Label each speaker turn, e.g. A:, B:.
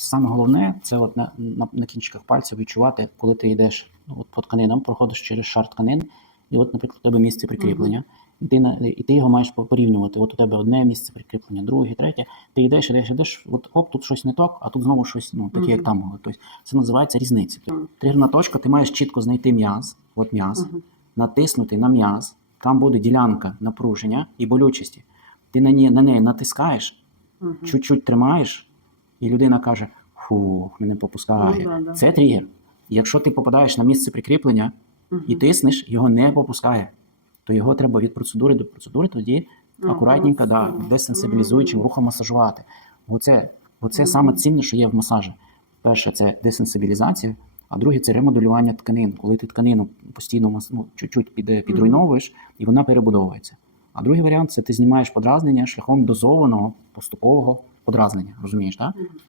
A: Саме головне це от на, на, на кінчиках пальців відчувати, коли ти йдеш ну, от по тканинам, проходиш через шар тканин, і от, наприклад, у тебе місце прикріплення. І ти, на- і ти його маєш порівнювати. От у тебе одне місце прикріплення, друге, третє. Ти йдеш, йдеш, йдеш, от оп, тут щось не так, а тут знову щось, ну, таке, як там було. Тобто це називається різниця. Тригерна точка, ти маєш чітко знайти м'яз, от м'яз,
B: Мгм.
A: натиснути на м'яз, там буде ділянка напруження і болючості. Ти на неї, на неї натискаєш, чуть-чуть тримаєш, і людина каже: фух, мене попускає.
B: Ну, да, да.
A: Це тригер. Якщо ти попадаєш на місце прикріплення
B: Мгм.
A: і тиснеш, його не попускає. То його треба від процедури до процедури тоді
B: Ага,
A: акуратненько, да, десенсибілізуючим
B: Мгм.
A: рухом масажувати. Оце, оце
B: Мгм.
A: саме цінне, що є в масажі. Перше, це десенсибілізація, а друге це ремоделювання тканин. Коли ти тканину постійно ну, чуть-чуть під, підруйновуєш, і вона перебудовується. А другий варіант це ти знімаєш подразнення шляхом дозованого поступового подразнення. Розумієш, так?